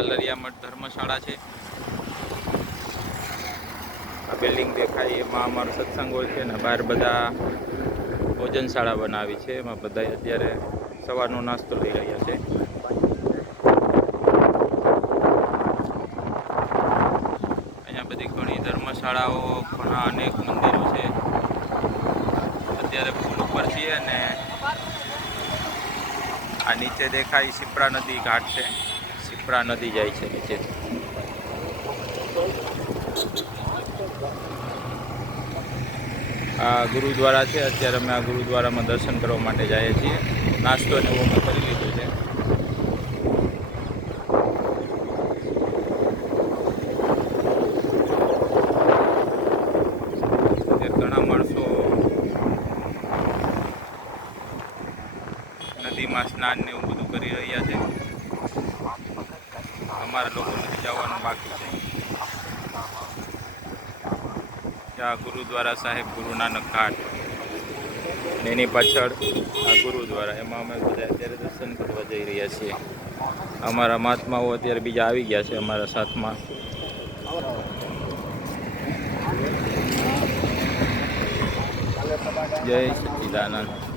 ઝાલરિયા મઠ ધર્મશાળા છે. આ બિલ્ડિંગ દેખાય એમાં અમારો સત્સંગ હોય છે ને બહાર બધા ભોજનશાળા બનાવી છે. એમાં બધા અત્યારે સવારનો નાસ્તો લઈ રહ્યા છે. અહીંયા બધી ઘણી ધર્મશાળાઓ, ઘણા અનેક મંદિરો છે. અત્યારે પુલ ઉપર છીએ ને આ નીચે દેખાય શિપ્રા નદી ઘાટ છે. શિપ્રા નદી જાય છે નીચે. આ ગુરુદ્વારા છે. અત્યારે અમે આ ગુરુદ્વારામાં દર્શન કરવા માટે જઈએ છીએ. નાસ્તો ને એવું અમે કરી લીધું છે. ઘણા માણસો નદીમાં સ્નાન ને એવું બધું કરી રહ્યા છે. અમારા લોકો નથી જવાનું બાકી છે. ત્યાં ગુરુદ્વારા સાહેબ ગુરુ નાનક ઘાટ, એની પાછળ આ ગુરુદ્વારા, એમાં અમે બધા અત્યારે દર્શન કરવા જઈ રહ્યા છીએ. અમારા મહાત્માઓ અત્યારે બીજા આવી ગયા છે અમારા સાથમાં. જય સચ્ચિદાનંદ.